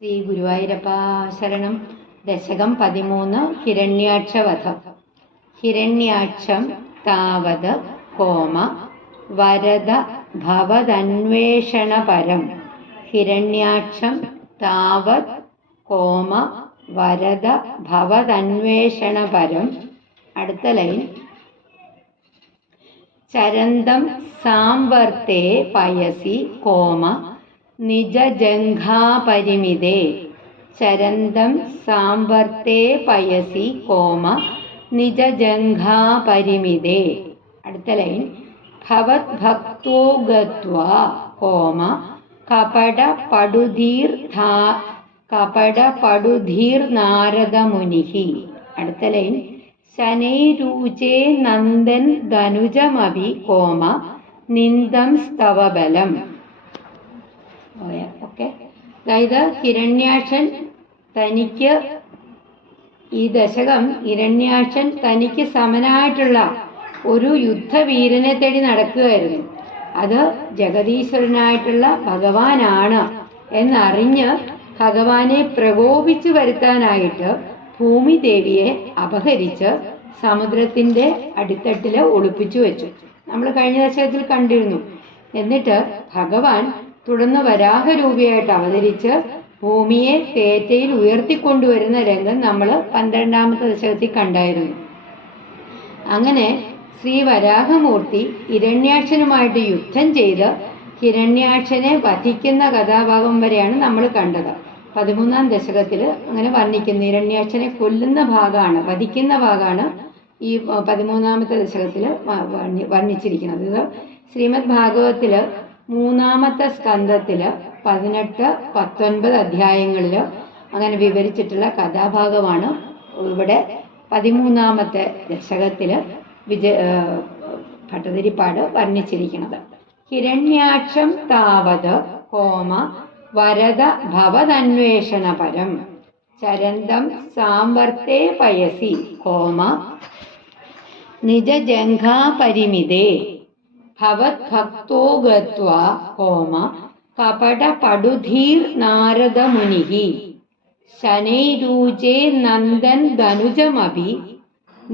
ശ്രീ ഗുരുവായൂരപ്പ ശരണം. ദശകം 13 ഹിരണ്യാക്ഷവധം. ഹിരണ്യാക്ഷം താവത് കോമ വരദ ഭവദന്വേഷണപരം. ഹിരണ്യാക്ഷം താവത് കോമ വരദ ഭവദന്വേഷണപരം. അടുത്ത ലൈൻ. ചരന്തം സാംവർത്തേ പയസി കോമ നിജജംഘാപരിമിതേ. ചരന്തം സാംവർത്തേ പയസി കോമ നിജജംഘാപരിമിതേ. അടുത്ത ലൈൻ. ഭവത് ഭക്തോ ഗത്വാ കോമ കപടപടുധീർ നാരദമുനിഹി. അടുത്ത ലൈൻ. ശനൈരൂചേ നന്ദൻ ധനുജമഭി കോമ നിന്ദം സ്തവബലം. ഓക്കെ, അതായത് ഹിരണ്യാക്ഷൻ തനിക്ക് ഈ ദശകം ഹിരണ്യാക്ഷൻ തനിക്ക് സമനായിട്ടുള്ള ഒരു യുദ്ധവീരനെ തേടി നടക്കുകയായിരുന്നു. അത് ജഗദീശ്വരനായിട്ടുള്ള ഭഗവാനാണ് എന്നറിഞ്ഞ് ഭഗവാനെ പ്രകോപിച്ചു വരുത്താനായിട്ട് ഭൂമിദേവിയെ അപഹരിച്ച് സമുദ്രത്തിന്റെ അടിത്തട്ടില് ഒളിപ്പിച്ചു വെച്ചു. നമ്മൾ കഴിഞ്ഞ ദശകത്തിൽ കണ്ടിരുന്നു. എന്നിട്ട് ഭഗവാൻ തുടർന്ന് വരാഹരൂപിയായിട്ട് അവതരിച്ച് ഭൂമിയെ തേറ്റയിൽ ഉയർത്തിക്കൊണ്ടുവരുന്ന രംഗം നമ്മൾ 12ാമത്തെ ദശകത്തിൽ കണ്ടായിരുന്നു. അങ്ങനെ ശ്രീ വരാഹമൂർത്തി ഹിരണ്യാക്ഷനുമായിട്ട് യുദ്ധം ചെയ്ത് ഹിരണ്യാക്ഷനെ വധിക്കുന്ന കഥാഭാഗം വരെയാണ് നമ്മൾ കണ്ടത്. 13ാം ദശകത്തിൽ അങ്ങനെ വർണ്ണിക്കുന്നു. ഹിരണ്യാക്ഷനെ കൊല്ലുന്ന ഭാഗമാണ്, വധിക്കുന്ന ഭാഗമാണ് ഈ 13ാമത്തെ ദശകത്തിൽ വർണ്ണിച്ചിരിക്കുന്നത്. ഇത് ശ്രീമദ് ഭാഗവത്തില് 3ാമത്തെ സ്കന്ധത്തില് 18, 19 അധ്യായങ്ങളില് അങ്ങനെ വിവരിച്ചിട്ടുള്ള കഥാഭാഗമാണ് ഇവിടെ 13ാമത്തെ ദശകത്തില് ഭട്ടതിരിപ്പാട് വർണ്ണിച്ചിരിക്കുന്നത്. ഹിരണ്യാക്ഷം താവത് കോമ വരദ ഭവദന്വേഷണപരം. ചരന്തം സാംവർത്തേ പയസി കോമ നിജജംഘാപരിമിതേ. ഭവത് ഭക്തോ ഗത്വാ കോമ കപടപടുധീർ നാരദമുനിഹി. ശനൈരൂചേ നന്ദൻ ധനുജമഭി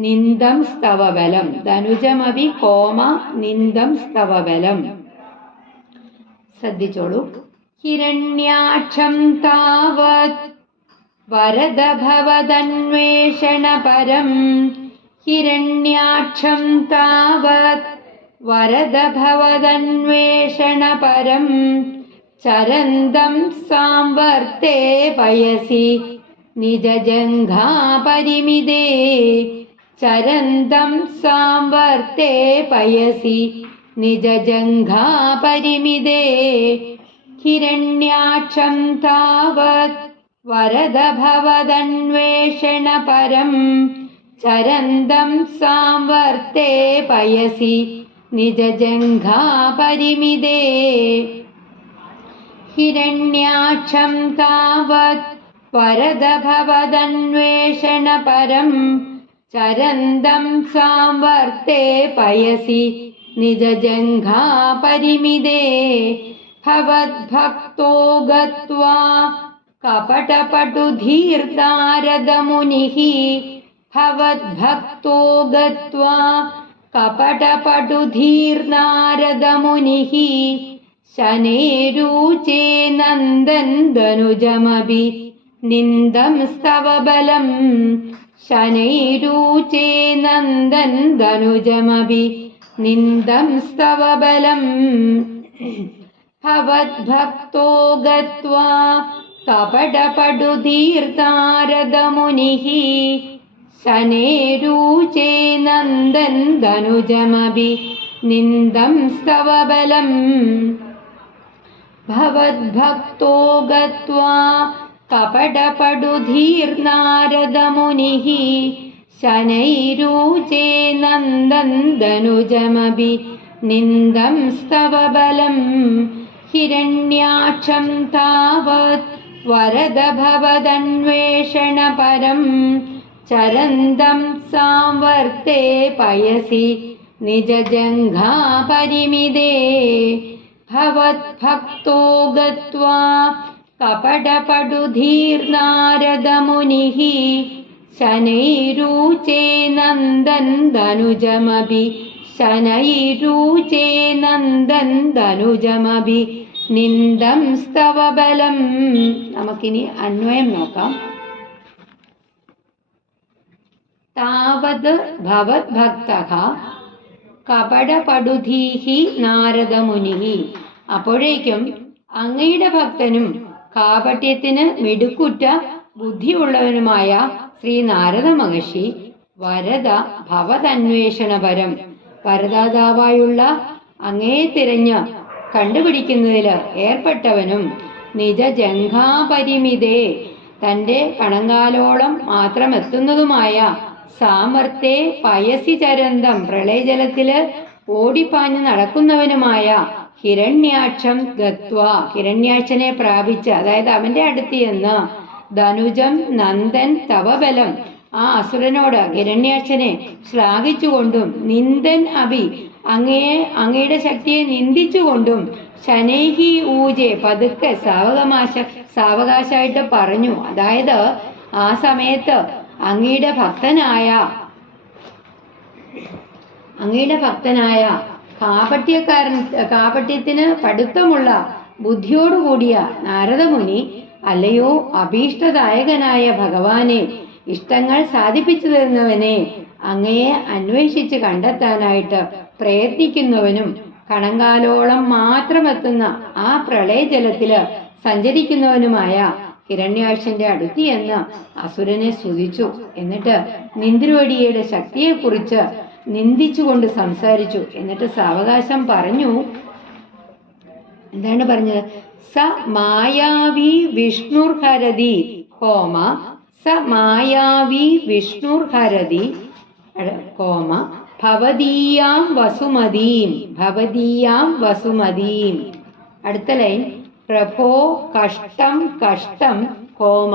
നിന്ദം സ്തവബലം. ധനുജമഭി കോമ നിന്ദം സ്തവബലം. ശ്രദ്ധിച്ചോളൂ. ഹിരണ്യാക്ഷം താവത് വരദ ഭവദന്വേഷണപരം. ഹിരണ്യാക്ഷം താവത് വരദ ഭവദന്വേഷണപരം. ചരന്തം സാംവർത്തേ പയസി നിജജംഘാപരിമിതേ. ചരന്തം സാംവർത്തേ പയസി നിജജംഘാപരിമിതേ. ഹിരണ്യാക്ഷം താവത് വരദ ഭവദന്വേഷണപരം. ചരന്തം സാംവർത്തേ പയസി നിജജംഘാപരിമിതേ. ഹിരണ്യാക്ഷം താവത് വരദ ഭവദന്വേഷണപരം. ചരന്തം സാംവർത്തേ പയസി നിജജംഘാപരിമിതേ. ഭവത് ഭക്തോ ഗത്വാ കപടപടുധീർ നാരദമുനിഹി. ഭവത് ഭക്തോ ഗത്വാ കപടപടുധീർ നാരദമുനിഹി. ശനൈരൂചേ നന്ദൻ ധനുജമഭി നിന്ദം സ്തവബലം. ശനൈരൂചേ നന്ദൻ ധനുജമഭി നിന്ദം സ്തവബലം. ഭവത് ഭക്തോ ഗത്വാ കപടപടുധീർ നാരദമുനിഹി. ശനൈരൂചേ നന്ദൻ ധനുജമഭി നിന്ദം സ്തവബലം. ഭവത് ഭക്തോ ഗത്വാ കപടപടുധീർ നാരദമുനിഹി. ശനൈരൂചേ നന്ദൻ ധനുജമഭി നിന്ദം സ്തവബലം. ഹിരണ്യാക്ഷം താവത് വരദ ഭവദന്വേഷണപരം. ചരന്തം സാംവർത്തേ പയസി നിജജംഘാപരിമിതേ. ഭവത് ഭക്തോ ഗത്വാ കപടപടുധീർനാരദമുനിഃ ശനൈരൂചേ നന്ദൻ ധനുജമഭി ശനൈരൂചേ നന്ദൻ ധനുജമഭി നിന്ദം സ്തവബലം. നമുക്കിനി അന്വയം നോക്കാം. താവത് ഭവദ്ഭക്തഃ കപടപടുധീഃ നാരദമുനിഃ. അപ്പോഴേക്കും അങ്ങയുടെ ഭക്തനും കാപട്യത്തിന് മിടുക്കുറ്റ ബുദ്ധിയുള്ളവനുമായ ശ്രീ നാരദ മഹർഷി വരദ ഭവതന്വേഷണപരം, വരദാതാവായുള്ള അങ്ങയെ തിരഞ്ഞ് കണ്ടുപിടിക്കുന്നതിൽ ഏർപ്പെട്ടവനും നിജജംഘാപരിമിതേ തൻ്റെ കണങ്കാലോളം മാത്രമെത്തുന്നതുമായ സാമർത്ഥ്യേ പയസി ചരന്തം പ്രളയജലത്തില് ഓടിപ്പാഞ്ഞ് നടക്കുന്നവനുമായ ഹിരണ്യാക്ഷം ഗത്വ ഹിരണ്യാക്ഷനെ പ്രാപിച്ച്, അതായത് അവന്റെ അടുത്ത് ചെന്ന് ധനുജം നന്ദൻ തവബലം ആ അസുരനോട് ഹിരണ്യാക്ഷനെ ശ്ലാഘിച്ചുകൊണ്ടും നിന്ദൻ അഭി അങ്ങയുടെ ശക്തിയെ നിന്ദിച്ചുകൊണ്ടും ശനൈഹി ഊജെ പതുക്കെ സാവകാശമായിട്ട് പറഞ്ഞു. അതായത് ആ സമയത്ത് അങ്ങയുടെ ഭക്തനായ കാപട്യത്തിന് പഠിത്തമുള്ള ബുദ്ധിയോടുകൂടിയ നാരദമുനി, അല്ലയോ അഭീഷ്ടദായകനായ ഭഗവാനെ, ഇഷ്ടങ്ങൾ സാധിപ്പിച്ചു തരുന്നവനെ, അങ്ങയെ അന്വേഷിച്ച് കണ്ടെത്താനായിട്ട് പ്രയത്നിക്കുന്നവനും കണങ്കാലോളം മാത്രമെത്തുന്ന ആ പ്രളയജലത്തില് സഞ്ചരിക്കുന്നവനുമായ ഹിരണ്യാക്ഷന്റെ അടുത്ത് എന്ന് അസുരനെ സ്തുതിച്ചു. എന്നിട്ട് നിന്ദ്രവടിയുടെ ശക്തിയെക്കുറിച്ച് നിന്ദിച്ചുകൊണ്ട് സംസാരിച്ചു. എന്നിട്ട് സാവകാശം പറഞ്ഞു. എന്താണ് പറഞ്ഞത്? സ മായാവി വിഷ്ണുർഹരതി കോമ സ മായാവി വിഷ്ണുർഹരതി കോമ ഭവദീയാം വസുമതീം. അടുത്ത ലൈൻ പ്രഭോ കഷ്ടം കഷ്ടം കോമ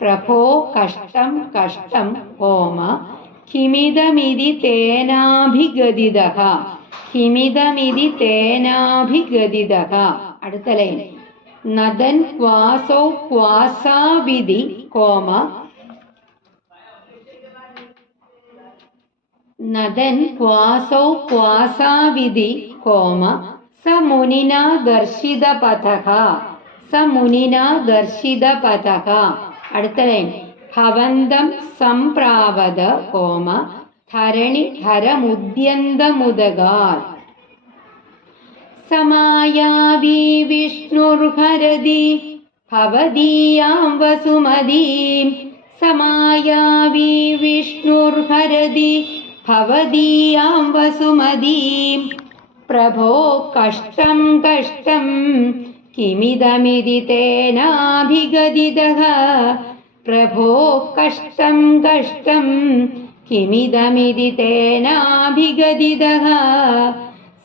പ്രഭോ കഷ്ടം കഷ്ടം കോമ ഹിമിതമിതി തേനാഭിഗതിതഃ അടുത്ത ലൈൻ നദൻ ക്വാസോ ക്വാസാവിധി കോമ നദൻ ക്വാസോ ക്വാസാവിധി കോമ സമുനിനാ ദർശിതപഥഃ അടുത്ത ലൈൻ ഭവന്തം സംപ്രാവത കോമ ധരണിധരമുദ്യന്തമുദഗാത് സമായാവി വിഷ്ണുർഹരതി ഭവദീയാം വസുമതീം സമായാവി വിഷ്ണുർഹരതി ഭവദീയാം വസുമതീം പ്രഭോ കഷ്ടം കഷ്ടം കിമിദമിതി തേനാഭിഗതിതഃ പ്രഭോ കഷ്ടം കഷ്ടം കിമിദമിതി തേനാഭിഗതിതഃ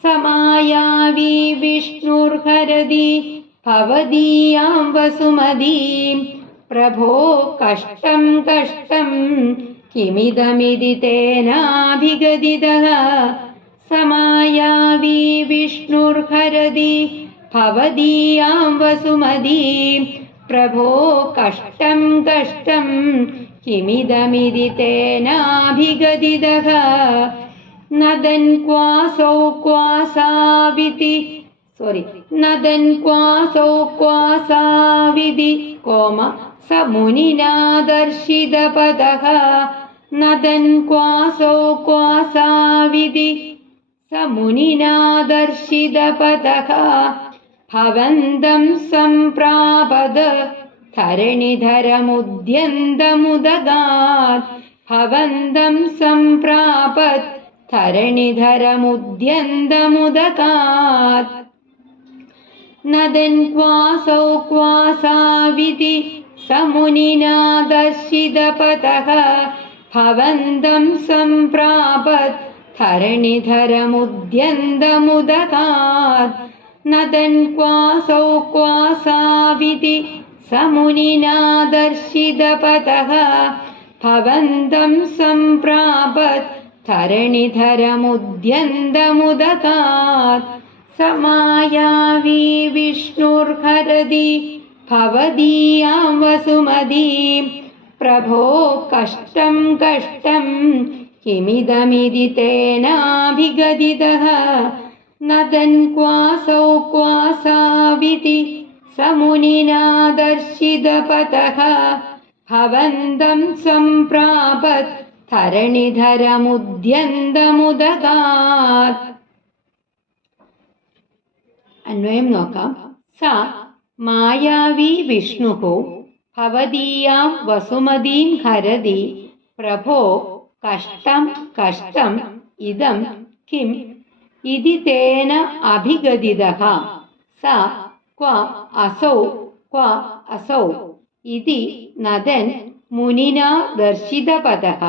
സമായാവി വിഷ്ണുർഹരതി ഭവദീയാം വസുമതീം പ്രഭോ കഷ്ടം കഷ്ടം കിമിദമിതി തേനാഭിഗതിതഃ സമായാവി വിഷ്ണുർഹരതി ഭവദീയാം വസുമതീം പ്രഭോ കഷ്ടം കഷ്ടം കിമിദമിതി തേനാഭിഗതിതഃ നദൻ ക്വാസോ ക്വാസാവിധി കോമ സമുനിനാ ദർശിതപഥഃ നദൻ ക്വാസോ ക്വാസാവിധി സമുനിനാ ദർശിതപഥഃ ഭവന്തം സംപ്രാപദ ധരണിധരമുദ്യന്തമുദഗാത് ഭവന്തം സംപ്രാപത് ധരണിധരമുദ്യന്തമുദഗാത് നദൻ ക്വാസോ ക്വാസാവിധി സമുനിനാ ദർശിതപഥഃ ഭവന്തം സംപ്രാപത് ധരണിധരമുദ്യന്തമുദഗാത് നദൻ ക്വാസോ ക്വാസാവിധി സമുനിനാ ദർശിതപഥഃ ഭവന്തം സംപ്രാപത് ധരണിധരമുദ്യന്തമുദഗാത് സമായാവി വിഷ്ണുർഹരതി भवदीयां वसुमतीं प्रभो कष्टं कष्टं किमिदमिति तेनाभिगदितः नदन् क्वासौ क्वासाविति समुनिना दर्शितपथः भवन्तं सम्प्रापत् धरणिधरमुद्यन्तमुदगात्. अन्वयं നോക്കാം. स मायावी विष्णुः भवदीयां वसुमतीं हरति प्रभो कष्टं कष्टं इदं किम् इति तेन अभिगदितः स क्व असौ इति नदन् मुनिना दर्शितपथः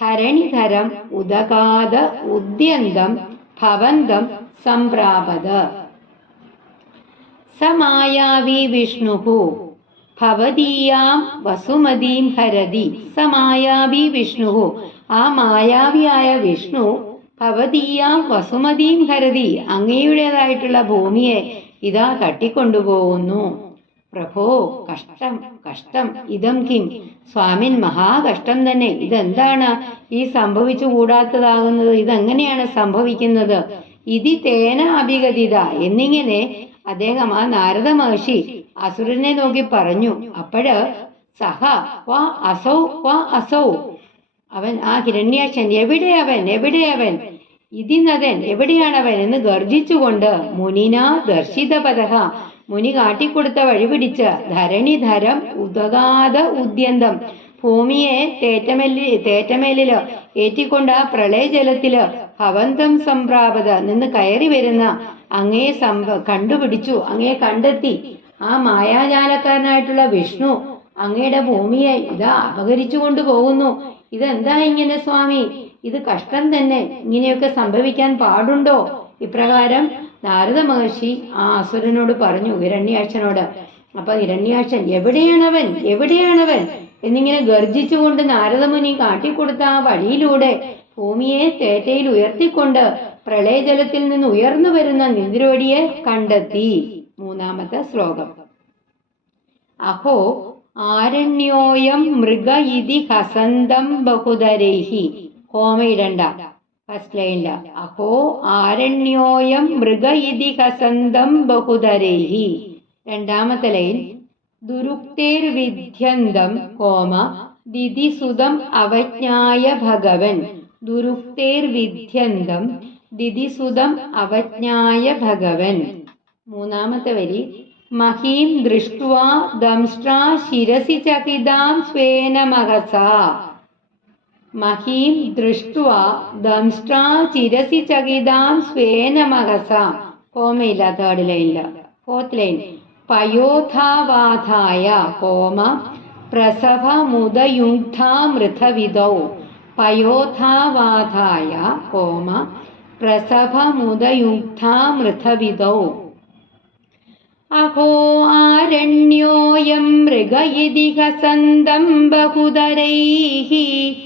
धरणिधरम् उदगाद उद्यन्तं भवन्तं सम्प्रापद. स मायावी विष्णुः ഭവദീയാം വസുമതീം ഹരതി. സ മായാവി വിഷ്ണു, ആ മായാവിയായ വിഷ്ണു ഭവദീയാം വസുമതീം ഹരതി, അങ്ങയുടേതായിട്ടുള്ള ഭൂമിയെ ഇതാ തട്ടിക്കൊണ്ടുപോകുന്നു. പ്രഭോ കഷ്ടം കഷ്ടം ഇതം കിം, സ്വാമിൻ മഹാകഷ്ടം തന്നെ. ഇതെന്താണ് ഈ സംഭവിച്ചു കൂടാത്തതാകുന്നത്? ഇതെങ്ങനെയാണ് സംഭവിക്കുന്നത്? ഇതി തേന അഭിഗതിത എന്നിങ്ങനെ അദ്ദേഹം, ആ നാരദ മഹർഷി അസുരനെ നോക്കി പറഞ്ഞു. അപ്പോഴ് സഹ ക്വാ അസൗ, അവൻ ആ ഹിരണ്യാക്ഷൻ എവിടെ അവൻ ഇതിനതൻ എവിടെയാണവൻ എന്ന് ഗർജിച്ചുകൊണ്ട് മുനിന ദർശിതപഥ, മുനി കാട്ടിക്കൊടുത്ത വഴി പിടിച്ച് ധരണിധരം ഉദഗാത ഉദ്യന്തം, ഭൂമിയെ തേറ്റമേലില് ഏറ്റിക്കൊണ്ട് ആ പ്രളയജലത്തില് ഭവന്തം സംപ്രാപത നിന്ന് കയറി വരുന്ന അങ്ങയെ കണ്ടുപിടിച്ചു, അങ്ങയെ കണ്ടെത്തി. ആ മായാജാലക്കാരനായിട്ടുള്ള വിഷ്ണു അങ്ങയുടെ ഭൂമിയെ ഇതാ അപഹരിച്ചു കൊണ്ടുപോകുന്നു. ഇതെന്താ ഇങ്ങനെ സ്വാമി? ഇത് കഷ്ടം തന്നെ. ഇങ്ങനെയൊക്കെ സംഭവിക്കാൻ പാടുണ്ടോ? ഇപ്രകാരം നാരദ മഹർഷി ആ അസുരനോട് പറഞ്ഞു, ഹിരണ്യാക്ഷനോട്. അപ്പൊ ഹിരണ്യാക്ഷൻ എവിടെയാണവൻ എന്നിങ്ങനെ ഗർജിച്ചുകൊണ്ട് നാരദമുനി കാട്ടിക്കൊടുത്ത ആ വഴിയിലൂടെ ഭൂമിയെ തേറ്റയിൽ ഉയർത്തിക്കൊണ്ട് പ്രളയജലത്തിൽ നിന്ന് ഉയർന്നു വരുന്ന നിന്ദ്രോടിയെ കണ്ടെത്തി. മൂന്നാമത്തെ ശ്ലോകം. അഹോ ആരണ്യോയം മൃഗ ഇതി ഹസന്തം ബഹുധരൈഹി. ഹോമയിടണ്ട, ഫസ്റ്റ് ലൈനില. അഹോ ആരണ്യോയം മൃഗ ഇതി ഹസന്തം ബഹുധരൈഹി. രണ്ടാമത്തെ ലൈൻ. ദുരുക്തേർവിദ്യന്തം കോമ ദിതിസുതം അവജ്ഞായ ഭഗവൻ. ദുരുക്തേർവിദ്യന്തം ദിതിസുതം അവജ്ഞായ ഭഗവൻ. മൂന്നാമത്തെ വരി. മഹീം ദൃഷ്ട്വാ ദംഷ്ട്രാ ശിരസി ചകിതാം സ്വേന മഹസാ. മഹീം ദൃഷ്ട്വാ ദംഷ്ട്രാ ശിരസി ചകിതാം സ്വേന മഹസാ. കോമയില്ല, തേർഡ് ലൈനില്ല. Fourth line. പയോധാവാധായ കോമ പ്രസവ മുദയുഗ്ധാമൃതവിദൗ. പയോധാവാധായ കോമ പ്രസവ മുദയുഗ്ധാമൃതവിദൗ. അഹോ ആരണ്യോയം മൃഗ ഇതി ഹസന്തം ബഹുധരൈഹി.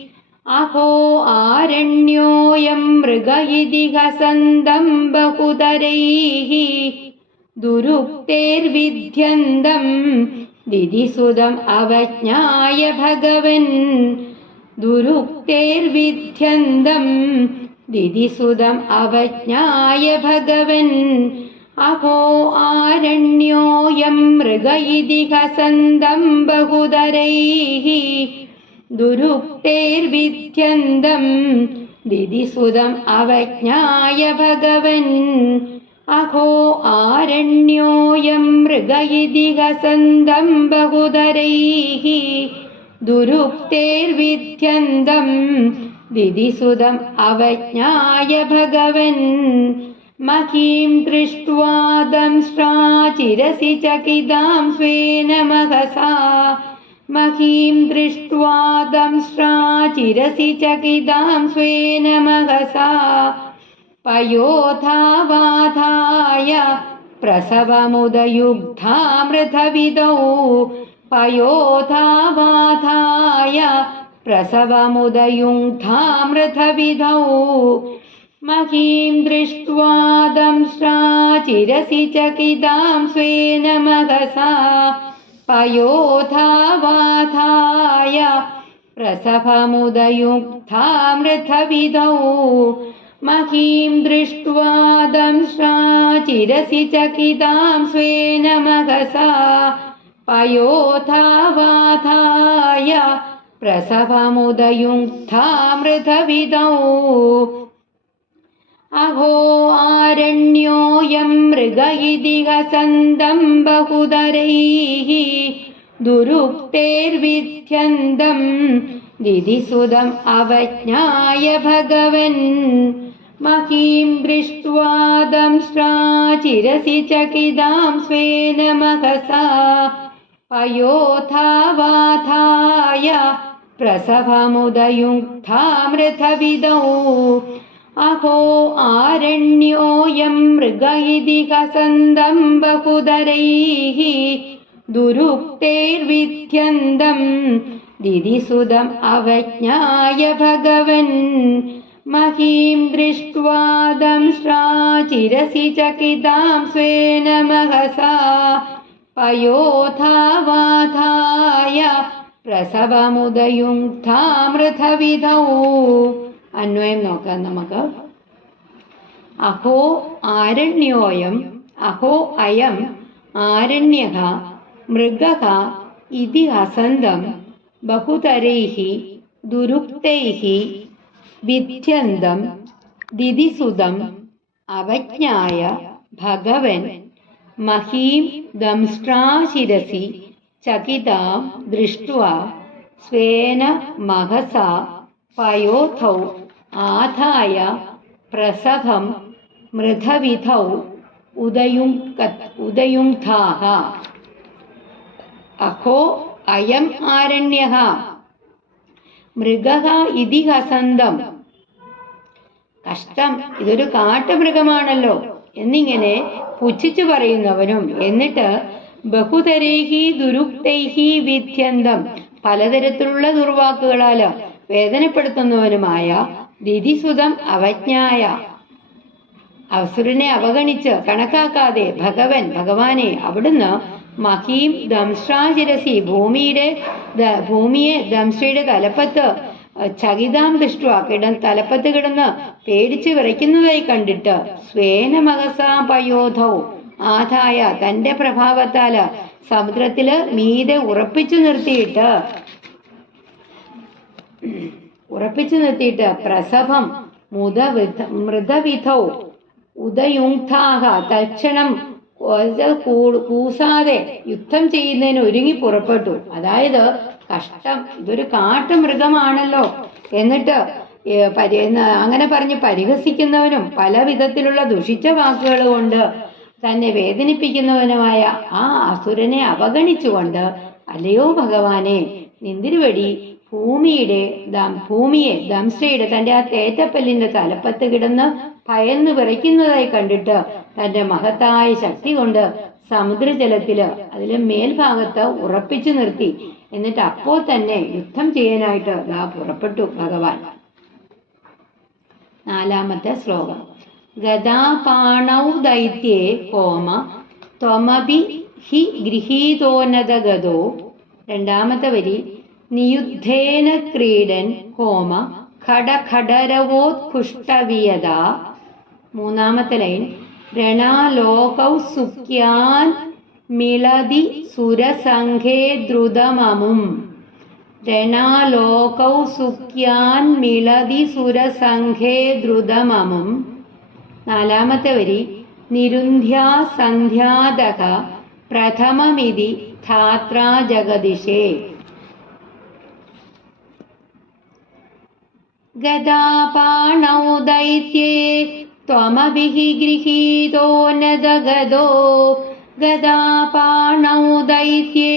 അഹോ ആരണ്യോയം മൃഗ ഇതി ഹസന്തം ബഹുധരൈഹി. ദുരുക്തേർവിദ്യന്തം ദിതിസുതം അവജ്ഞായ ഭഗവൻ. ദുരുക്തേർവിദ്യന്തം ദിതിസുതം അവജ്ഞായ ഭഗവൻ. അഹോ ആരണ്യോയം മൃഗ ഇതി ഹസന്തം ബഹുധരൈഹി. ദുരുക്തേർവിദ്യന്തം ദിതിസുതം അവജ്ഞായ ഭഗവൻ. അഹോ ആരണ്യോയം മൃഗ ഇതി ഹസന്തം ബഹുധരൈഹി. ദുരുക്തേർവിദ്യന്തം ദിതിസുതം അവജ്ഞായ ഭഗവൻ. മഹീം ദൃഷ്ട്വാ ദംഷ്ട്രാ ചിരസി ചകിതാം സ്വേന മഹസാ. മഹീം ദൃഷ്ട്വാ ദംഷ്ട്രാ ചിരസി ചകിതാം സ്വേന മഹസാ. പയോധാവാധായ പ്രസവമുദയുഗ്ധാമൃതവിദൗ. പയോധാവാധായ പ്രസവമുദയുഗ്ധാമൃതവിദൗ. മഹീം ദൃഷ്ട്വാ ദംഷ്ട്രാ ചിരസി ചകിതാം സ്വേന മഹസാ. पयोधावाधाय प्रसभमुदयुक्तामृतविदौ महीं दृष्ट्वा दंष्ट्रा चिरसि चकितां स्वेन महसा पयोधावाधाय प्रसभमुदयुक्तामृतविदौ अहो आरण्योऽयं मृग इति हसन्तं बहुधरैः दुरुक्तेर्विध्यन्तं दिदिसुदम् अवज्ञाय भगवन् महीं दृष्ट्वा दंष्ट्रा चिरसि चकितां स्वेन महसा पयोधावाधाय प्रसभमुदयुक्तामृतविदौ अहो आरण्योऽयं मृग इति हसन्तं बहुधरैः दुरुक्तेर्विध्यन्तं दिदिसुदम् अवज्ञाय भगवन् महीं दृष्ट्वा दंष्ट्रा चिरसि चकितां स्वेन महसा पयोधावाधाय प्रसवमुदयुक्तामृतविदौ അന്വയം നോക്കാം നമുക്ക്. അഹോ ആരണ്യോയം അഹോ അയം ആരണ്യഃ മൃഗഃ ഇതി ഹസന്തം ബഹുതരൈഃ ദുരുക്തൈഃ വിദ്യന്തം ദിദിസുതം അവജ്ഞായ ഭഗവൻ മഹീം ദംഷ്ട്രാ ശിരസി ചകിതാം ദൃഷ്ട്വാ സ്വേന മഹസാ പയോധൗ ആധായ പ്രസഭം മൃധവിധൗ ഉദയുങ്ധാഃ. അഹോ അയം ആരണ്യഃ മൃഗഃ ഇതി ഹസന്തം. കഷ്ടം, ഇതൊരു കാട്ടുമൃഗമാണല്ലോ എന്നിങ്ങനെ പുച്ഛിച്ചു പറയുന്നവനും എന്നിട്ട് ബഹുതരൈഹി ദുരുക്തൈഹി വിദ്യന്തം പലതരത്തിലുള്ള ദുർവാക്കുകളാല് വേദനപ്പെടുത്തുന്നവനുമായ ദിദിസുതം അവജ്ഞായ അസുരനെ അവഗണിച്ച് കണക്കാക്കാതെ ഭഗവാനെ അവിടുന്ന് മഹീം ദംഷ്ട്രാചിരസി ഭൂമിയെ ദംഷ്ട്രയുടെ തലപ്പത്ത് ചകിതാം ദൃഷ്ട്വ തലപ്പത്ത് കിടന്ന് പേടിച്ച് വിറയ്ക്കുന്നതായി കണ്ടിട്ട് സ്വേന മഹസാ പയോധൗ ആധായ തന്റെ പ്രഭാവത്താല് സമുദ്രത്തില് മീതെ ഉറപ്പിച്ചു നിർത്തിയിട്ട് പ്രസഭം മൃതവിധൗ ഉദയുങ്ധാഃ തൽക്ഷണം കൂസാതെ യുദ്ധം ചെയ്യുന്നതിന് ഒരുങ്ങി പുറപ്പെട്ടു. അതായത് കഷ്ടം, ഇതൊരു കാട്ടുമൃഗമാണല്ലോ എന്നിട്ട് അങ്ങനെ പറഞ്ഞ് പരിഹസിക്കുന്നവനും പല വിധത്തിലുള്ള ദുഷിച്ച വാക്കുകൾ കൊണ്ട് തന്നെ വേദനിപ്പിക്കുന്നവനുമായ ആ അസുരനെ അവഗണിച്ചുകൊണ്ട് അല്ലയോ ഭഗവാനെ, നിന്തിരുവടി ഭൂമിയെ ദംഷ്ട്രയുടെ തന്റെ ആ തേറ്റപ്പല്ലിന്റെ തലപ്പത്ത് കിടന്ന് ഭയന്ന് വിറയ്ക്കുന്നതായി കണ്ടിട്ട് തന്റെ മഹത്തായ ശക്തി കൊണ്ട് സമുദ്രജലത്തില് അതിലെ മേൽഭാഗത്ത് ഉറപ്പിച്ചു നിർത്തി. എന്നിട്ട് അപ്പോൾ തന്നെ യുദ്ധം ചെയ്യാനായിട്ട് പുറപ്പെട്ടു ഭഗവാൻ. 4-ാമത്തെ ശ്ലോകം. ഗദാപാണൗ ദൈത്യേ ഹോമ ത്വമപി ഹി ഗൃഹീതോന്നതഗതോ. 2-ാമത്തെ വരി നിയുദ്ധേന ക്രീഡൻ ഹോമ ഖഡഖഡരവോത്കുഷ്ടവിയത. 3-ാമത്തെ ലൈൻ രണാലോകൗ സുഖ്യാൻ മിളതി സുരസംഘേ ദ്രുതമമും. രണാലോകൗ സുഖ്യാൻ മിളതി സുരസംഘേ ദ്രുതമമും. 4-ാമത്തെ വരി നിരുന്ധ്യാ സന്ധ്യാദഃ പ്രഥമമിതി ധാത്രാ ജഗദിശേ. ഗദാപാണൗ ദൈത്യേ ത്വമപി ഗൃഹീതോ നദഗതോ. ഗദാപാണൗ ദൈത്യേ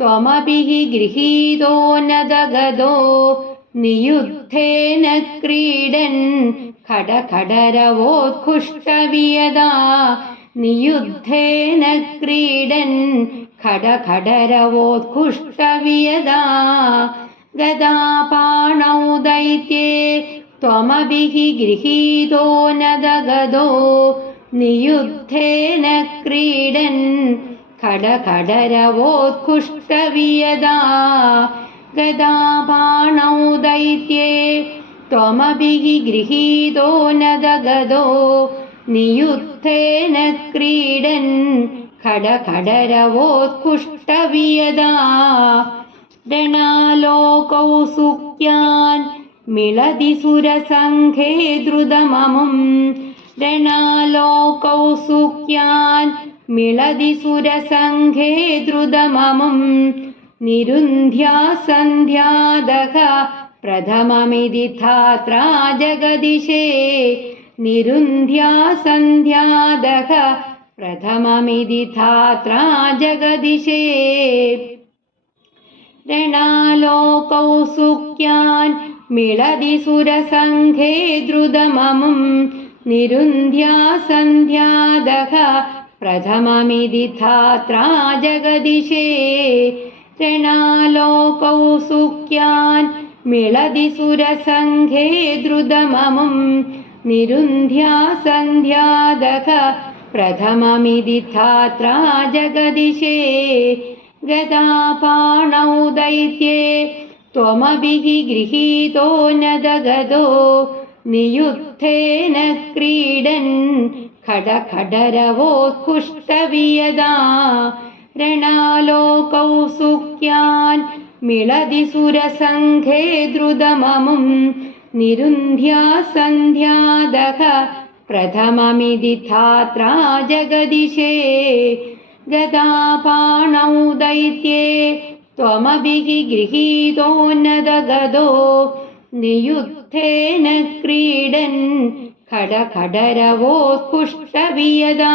ത്വമപി ഗൃഹീതോ നദഗതോ. നിയുദ്ധേന ക്രീഡൻ ഖഡഖഡരവോത്കുഷ്ടവിയതാ. നിയുദ്ധേന ക്രീഡൻ ഖഡഖഡരവോത്കുഷ്ടവിയതാ. ഗദാപാണൗ ദൈത്യേ ത്വമപി ഗൃഹീതോ നദഗതോ. നിയുദ്ധേന ക്രീഡൻ खडखडरवोत्कुष्टवियदा गदाबाणौ दैत्ये त्वमपि गृहीतो न दगदो नियुद्धेन क्रीडन् खडखडरवोत्कुष्टवियदा രണാലോകൗ സുഖ്യാൻ മിളതി സുരസംഘേ ദ്രുതമമും രണാലോകൗ സുഖ്യാൻ മിളതി സുരസംഘേ ദ്രുതമമും നിരുന്ധ്യാ സന്ധ്യാദഹ പ്രഥമമിതി ധാത്രാ ജഗദിശേ നിരുന്ധ്യാ സന്ധ്യാദഹ പ്രഥമമിതി ധാത്രാ ജഗദിശേ രണാലോകൗ സുഖ്യാൻ മിളതി സുരസംഘേ ദ്രുതമമും നിരുന്ധ്യാ സന്ധ്യാദഹ പ്രഥമമിതി ധാത്രാ ജഗദിശേ രണാലോകൗ സുഖ്യാൻ മിളതി സുരസംഘേ ദ്രുതമമും നിരുന്ധ്യാ സന്ധ്യാദഹ പ്രഥമമിതി ധാത്രാ ജഗദിശേ ഗദാപാണൗ ദൈത്ये ത്വമപി ഗൃഹീതോ ന ദഗദോ നിയുദ്ധേന ക്രീഡൻ ഖഡഖഡരവോത്കുഷ്ടവിയദാ രണാലോകൗ സുഖ്യാൻ മിളതി സുരസംഘേ ദ്രുതമമും നിരുന്ധ്യാ സന്ധ്യാദഹ പ്രഥമമിതി ധാത്രാ ജഗദിശേ ഗദാപാണൗ ദൈത്ये ത്വമപി ഗൃഹീതോ ന ദഗദോ നിയുദ്ധേന ക്രീഡൻ ഖഡഖഡരവോത്കുഷ്ടവിയദാ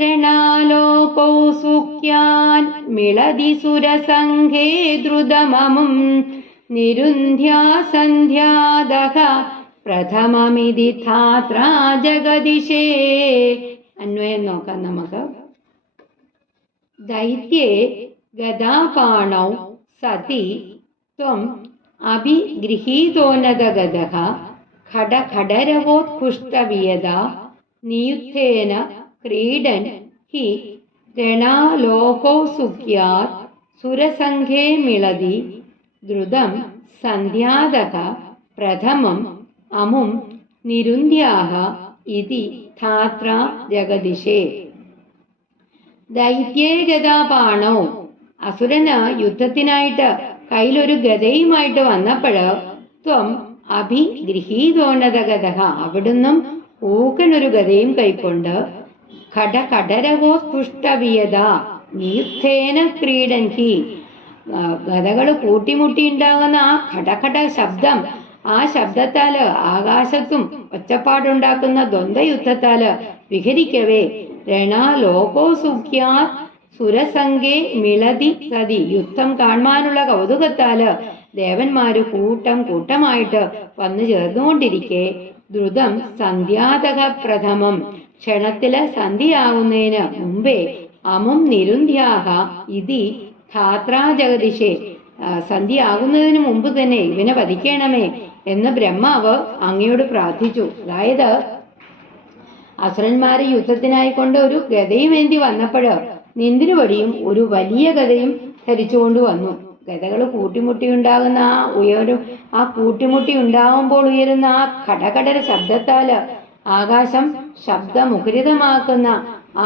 രണാലോകൗ സുഖ്യാൻ മിളതി സുരസംഘേ ദ്രുതമമും നിരുന്ധ്യാ സന്ധ്യാദഹ പ്രഥമമിതി ധാത്രാ ജഗദിശേ. അന്വയം നോക്കാം നമുക്ക്. ദൈത്യേ ഗദാപാണൗ സതി ത്വം അഭിഗൃഹീതോ ന ദഗദഃ ഖഡഖഡരവോത്കുഷ്ടവിയദാ നിയുദ്ധേന ക്രീഡൻ ഹി രണാലോകോ സുഖ്യാത് സുരസംഘേ മിളതി ദ്രുതം സന്ധ്യാദഃ പ്രഥമം അമും നിരുന്ധ്യാഃ ഇതി ധാത്രാ ജഗദിശേ. ദൈത്യേ ഗദാപാണോ, അസുരന് യുദ്ധത്തിനായിട്ട് കയ്യിലൊരു ഗദയുമായിട്ട് വന്നപ്പോൾ ത്വം അഭിഗൃഹീതോ ന ദഗദഃ, അവിടുന്നും ഊക്കനൊരു ഗദയും കൈക്കൊണ്ട് ഖഡഖഡരവോത്കുഷ്ടവിയദാ നിയുദ്ധേന ക്രീഡൻ ഹി, ഗദകൾ കൂട്ടിമുട്ടി ഉണ്ടാകുന്ന ആ ഖടഖട ശബ്ദം, ആ ശബ്ദത്താല് ആകാശത്തും ഒച്ചപ്പാടുണ്ടാക്കുന്ന ദ്വന്ദ്വയുദ്ധത്താല് വിഹരിക്കവേ രണാലോകോ സുഖ്യാത് സുരസംഘേ മിളതി സതി, യുദ്ധം കാണുവാനുള്ള കൗതുകത്താല് ദേവന്മാര് കൂട്ടം കൂട്ടമായിട്ട് വന്നു ചേർന്നുകൊണ്ടിരിക്കെ ദ്രുതം സന്ധ്യാതക പ്രഥമം, ക്ഷണത്തില് സന്ധ്യയാകുന്നതിന് മുമ്പേ അമും നിരുന്ധ്യാഹ ഇതി ധാത്രാ ജഗദിശേ, സന്ധ്യയാകുന്നതിന് മുമ്പ് തന്നെ ഇവനെ വധിക്കണമേ എന്ന് ബ്രഹ്മാവ് അങ്ങയോട് പ്രാർത്ഥിച്ചു. അതായത് അസുരന്മാരെ യുദ്ധത്തിനായിക്കൊണ്ട് ഒരു ഗദയും ഏന്തി വന്നപ്പോൾ നിന്തിരുവടിയും ഒരു വലിയ ഗദയും ധരിച്ചുകൊണ്ട് വന്നു. ഗദകൾ കൂട്ടിമുട്ടി ഉണ്ടാകുന്ന ആ കൂട്ടിമുട്ടി ഉണ്ടാകുമ്പോൾ ഉയരുന്ന ആ ഖടഖടര ശബ്ദത്താല് ആകാശം ശബ്ദമുഖരിതമാക്കുന്ന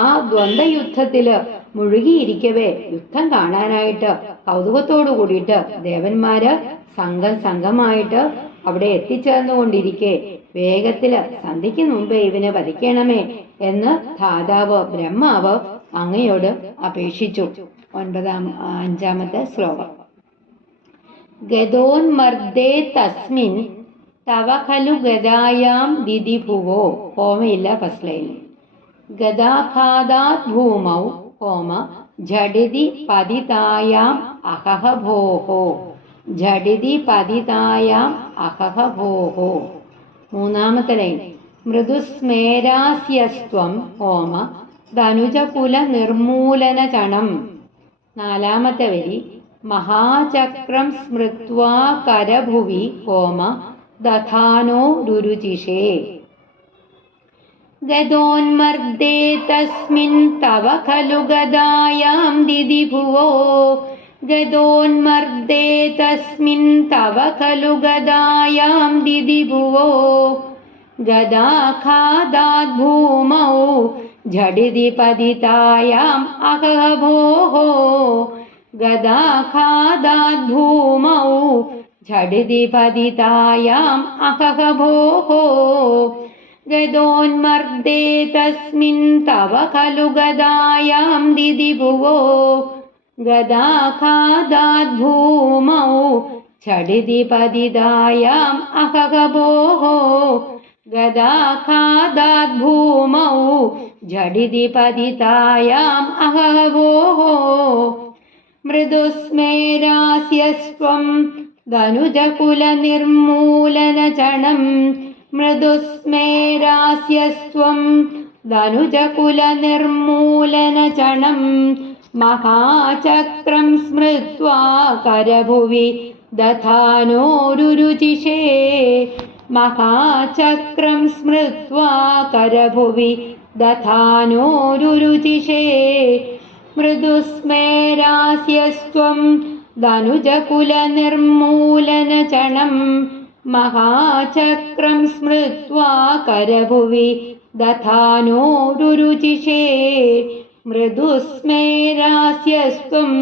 ആ ദ്വന്ദ്വയുദ്ധത്തില് മുഴുകിയിരിക്കവേ യുദ്ധം കാണാനായിട്ട് കൗതുകത്തോടു കൂടിയിട്ട് ദേവന്മാര് സംഘമായിട്ട് അവിടെ എത്തിച്ചേർന്നുകൊണ്ടിരിക്കെ വേഗത്തില് സന്ധ്യയ്ക്ക് മുമ്പേ ഇവനെ വധിക്കണമേ എന്ന് ധാതാവ് ബ്രഹ്മാവ് അങ്ങയോട് അപേക്ഷിച്ചു. 5-ാമത്തെ ശ്ലോകം. ഗദോന്മർദ്ദേ തസ്മിൻ തവ ഖലു ഗദായാം ദിദിഭുവോ, ഹോമയില്ല ഫസ്റ്റ് ലൈൻ. ഗദാഘാതാത് ഭൂമൗ ഹോമ ഝടിതി പതിതായാം അഹഹ ഭോഹോ, ഝടിതി പതിതായാം അഹഹ ഭോഹോ. 3-ാമത്തെ ലൈൻ. മൃദുസ്മേരാസ്യസ്ത്വം ഹോമ ധനുജകുല നിർമൂലന ചണം. 4-ാമത്തെ വരി. മഹാചക്രം സ്മൃത്വാ കരഭുവി ഹോമ ദധാനോ രുരുചിഷേ. ഗദോന്മർദ്ദേ തസ്മിൻ തവ ഖലു ഗദായാം ദിദിഭുവോ ഗദോന്മർദ്ദേ തസ്മിൻ തവ ഖലു ഗദായാം ദിദിഭുവോ ഗദാഘാതാത് ഭൂമൗ ഝടിതി പതിതായാം അഹഭോः ഗദാഘാതാത് ഭൂമൗ ഝടിതി പതിതായാം അഹഭോः ഗദോന്മർദ്ദേ തസ്മിൻ തവ ഖലു ഗദായാം ദിദിഭുവോ ഗദാഘാതാത് ഭൂമൗ ഝടിതി പതിതായാം അഹഭോः ഗദാഘാതാത് ഭൂമൗ ഝടിതി പതിതായാം അഹഭോः മൃദുസ്മേരാസ്യസ്ത്വം ധനുജകുലനിർമൂലനചണം മൃദുസ്മേരാസ്യസ്ത്വം ധനുജകുലനിർമൂലനചണം മഹാചക്രം സ്മൃത്വാ കരഭുവി ദധാനോരുരുചിഷേ മഹാചക്രം സ്മൃത്വാ കരഭുവി ദധാനോരുരുചിഷേ മൃദുസ്മേരാസ്യസ്ത്വം ധനുജകുലനിർമൂലനചണം മഹാചക്രം സ്മൃത്വാ കരഭുവി ദധാനോരുരുചിഷേ മൃദുസ്മേരാസ്യസ്ത്വം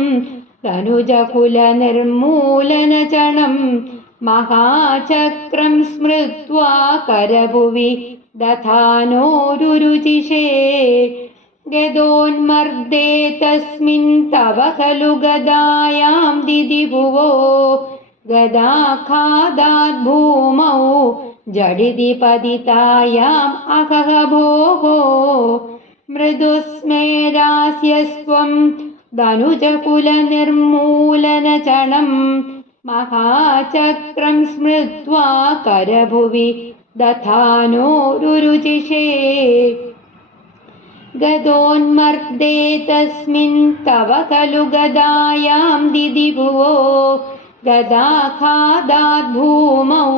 ധനുജകുലനിർമൂലനചണം മഹാചക്രം സ്മൃത്വാ കരഭുവി ദധാനോരുരുചിഷേ ഗദോന്മർദ്ദേ തസ്മിൻ തവ ഖലു ഗദായാം ദിദിഭുവോ ഗദാഘാതാത് ഭൂമൗ ഝടിതി പതിതായാം അഹഭോः മൃദുസ്മേരാസ്യസ്ത്വം ധനുജകുലനിർമൂലനചണം മഹാചക്രം സ്മൃത്വാ കരഭുവി ദധാനോരുരുചിഷേ ഗദോന്മർദ്ദേ തസ്മിൻ തവ ഖലു ഗദായാം ദിദിഭുവോ ഗദാഘാതാത് ഭൂമൗ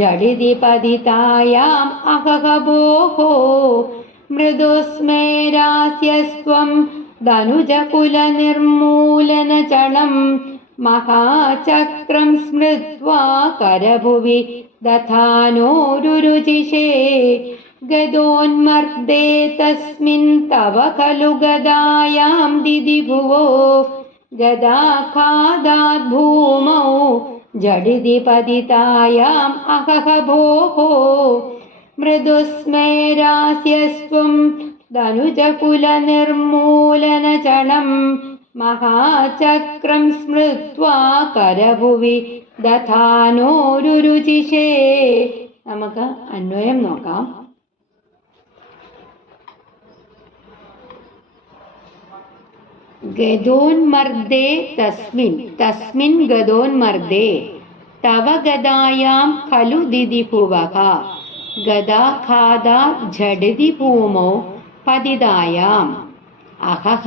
ഝടിതി പതിതായാം അഹഭോः മൃദുസ്മേരാസ്യസ്ത്വം ധനുജകുലനിർമൂലനചണം മഹാചക്രം സ്മൃത്വാ കരഭുവി ദധാനോരുരുചിഷേ ഗദോന്മർദ്ദേ തസ്മിൻ തവ ഖലു ഗദായാം ദിദിഭുവോ ഗദാഘാതാത് ഭൂമൗ ഝടിതി പതിതായാം അഹഭോः മൃദുസ്മേരാസ്യസ്ത്വം ധനുജകുലനിർമൂലനചണം മഹാചക്രം സ്മൃത്വാ കരഭുവി ദധാനോരുരുചിഷേ. നമുക്ക് അന്വയം നോക്കാം. ഗദോന്മർദ്ദേ തസ്മിൻ തസ്മിൻ ഗദോന്മർദ്ദേ തവ ഗദായാം ഖലു ദിദിഭുവഃ ഗദാഘാതാത് ഝടിതി ഭൂമോ പതിതായാം അഹഃ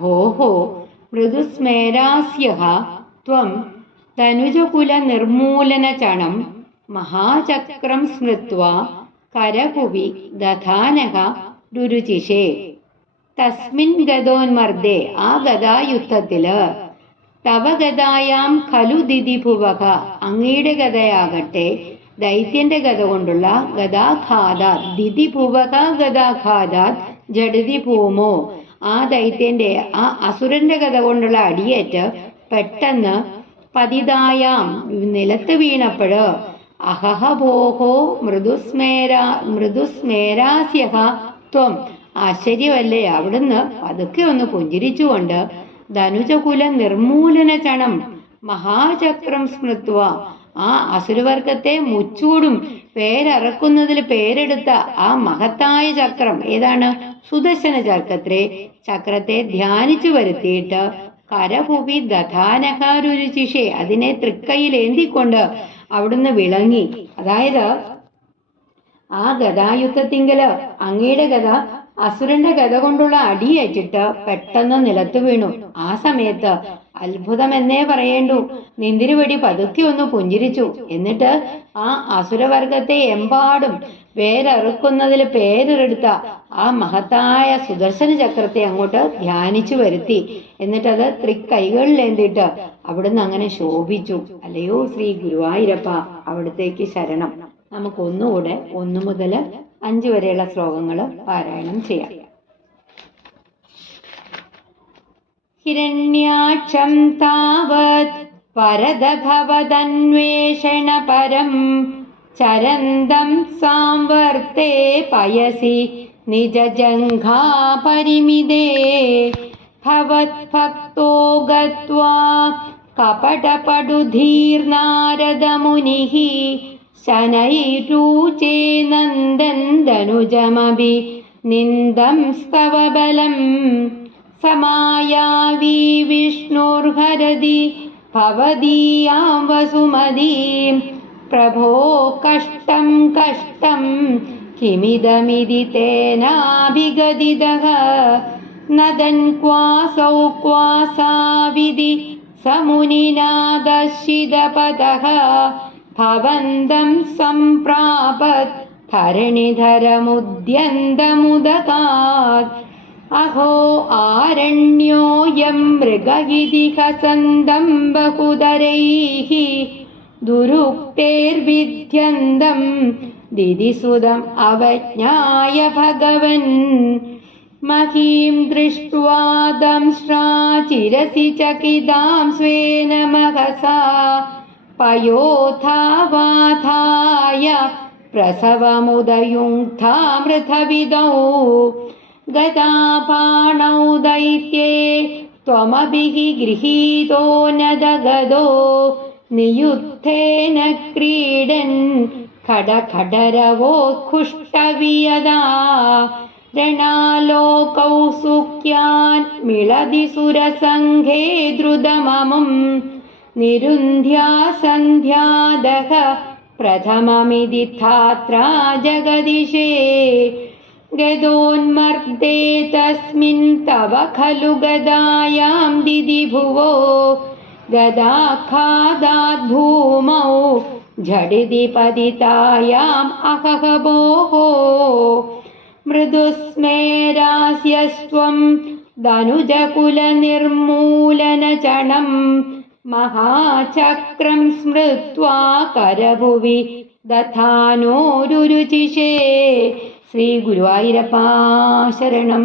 ഭോः മൃദുസ്മേരാസ്യഃ ത്വം തനുജകുലനിർമൂലനചണം മഹാചക്രം സ്മൃത്വാ കരഭുവി ദധാനഃ രുരുചിഷേ. തസ്മിൻ ഗദോന്മർദ്ദേ ആ ഗദായുദ്ധത്തില് തവ ഗദായാം ഖലു ദിദിഭുവഃ അങ്ങയുടെ ഗദയാകട്ടെ ദൈത്യന്റെ ഗദ കൊണ്ടുള്ള ഗദാഘാതാത് ദിദിഭുവഃ ഗദാഘാതാത് ഝടിതി ഭൂമോ ആ ദൈത്യന്റെ ആ അസുരന്റെ ഗദ കൊണ്ടുള്ള അടിയേറ്റ് പെട്ടെന്ന് പതിതായാം നിലത്ത് വീണപ്പോഴ് അഹഃ ഭോഹോ മൃദുസ്മേരാസ്യഃ ത്വം ആശ്ചര്യമല്ലേ അവിടുന്ന് പതുക്കെ ഒന്ന് പുഞ്ചിരിച്ചുകൊണ്ട് ധനുജകുല നിർമൂലനചണം മഹാചക്രം സ്മൃത്വ ആ അസുരവർഗത്തെ മുച്ചൂടും പേരറക്കുന്നതിൽ പേരെടുത്ത ആ മഹത്തായ ചക്രം ഏതാണ്? സുദർശന ചക്രത്തെ ധ്യാനിച്ചു വരുത്തിയിട്ട് കരഭുവി ദധാനഃ രുരുചിഷേ അതിനെ തൃക്കൈയിൽ ഏന്തിക്കൊണ്ട് അവിടുന്ന് വിളങ്ങി. അതായത് ആ ഗദായുദ്ധത്തിങ്കല് അങ്ങയുടെ ഗദ അസുരന്റെ ഗദ കൊണ്ടുള്ള അടിയേറ്റിട്ട് പെട്ടെന്ന് നിലത്ത് വീണു. ആ സമയത്ത് അത്ഭുതമെന്നേ പറയേണ്ടു. നിന്തിരുവടി പതുക്കെ ഒന്ന് പുഞ്ചിരിച്ചു. എന്നിട്ട് ആ അസുരവർഗത്തെ എമ്പാടും വേരറുക്കുന്നതിൽ പേരെടുത്ത ആ മഹത്തായ സുദർശന ചക്രത്തെ അങ്ങോട്ട് ധ്യാനിച്ചു വരുത്തി. എന്നിട്ടത് തൃക്കൈകളിലേന്തിട്ട് അവിടുന്ന് അങ്ങനെ ശോഭിച്ചു. അല്ലയോ ശ്രീ ഗുരുവായൂരപ്പ, അവിടത്തേക്ക് ശരണം. നമുക്കൊന്നുകൂടെ 1 മുതൽ 5 വരെയുള്ള ശ്ലോകങ്ങൾ പാരായണം ചെയ്യാം. ഹിരണ്യാക്ഷം താവത് പരദഭവദന്വേഷണ പരം ചരന്തം സാംവർത്തേ പയസി നിജജംഘാ പരിമിതേ ഭവത്ഭക്തോ ഗത്വാ കപടപടുധീർനാരദമുനിഃ ശനൈരൂചേ നന്ദൻ ധനുജമഭി നിന്ദം സ്തവ ബലം സമായാവി വിഷ്ണുർഹരതി ഭവദീയാം വസുമതീം പ്രഭോ കഷ്ടം കഷ്ടം കിമിദമിതി തേനാഭിഗദിതഃ നദൻ ക്വാസൗ ക്വാസാവിധി സമുനിനാദശിതപദഃ ഭവന്തം സംപ്രാപത് ധരണിധരമുദ്യന്തമുദകാത് അഹോ ആരണ്യോയം മൃഗഇതി ഹസന്തം ബഹുധരൈഃ ദുരുക്തൈർവിദ്യന്തം ദിദിസുതം അവജ്ഞായ ഭഗവൻ മഹീം ദൃഷ്ട്വാ ദംശ്രാചിരസി ചകിതാം സ്വേന മഹസാ പയോധാവാധായ പ്രസവമുദയുങ്ധാമൃതവിദൗ ഗദാപാണൗ ദൈത്യേ ത്വമഭിഃ ഗൃഹീതോ നദഗദോ നിയുദ്ധേന ക്രീഡൻ ഖഡഖഡരവോത്കുഷ്ടവിയദാ രണാലോകൗ സുഖ്യാൻ മിളതി സുരസംഘേ ദ്രുതമമും നിരുന്ധ്യാ സന്ധ്യാദഃ പ്രഥമമിതി ധാത്രാ ജഗദിശേ ഗദോന്മർദ്ദേ തസ്മിൻ തവ ഖലു ഗദായാം ദിദിഭുവോ ഗദാഘാതാത് ഭൂമൗ ഝടിതി പതിതായാം അഹഹബോഃ മൃദുസ്മേരാസ്യസ്ത്വം ധനുജകുലനിർമൂലനചണം മഹാചക്രം സ്മൃത്വാ കരഭുവി ദധാനോരുരുചിഷേ. ശ്രീ ഗുരുവായൂരപ്പാ ശരണം.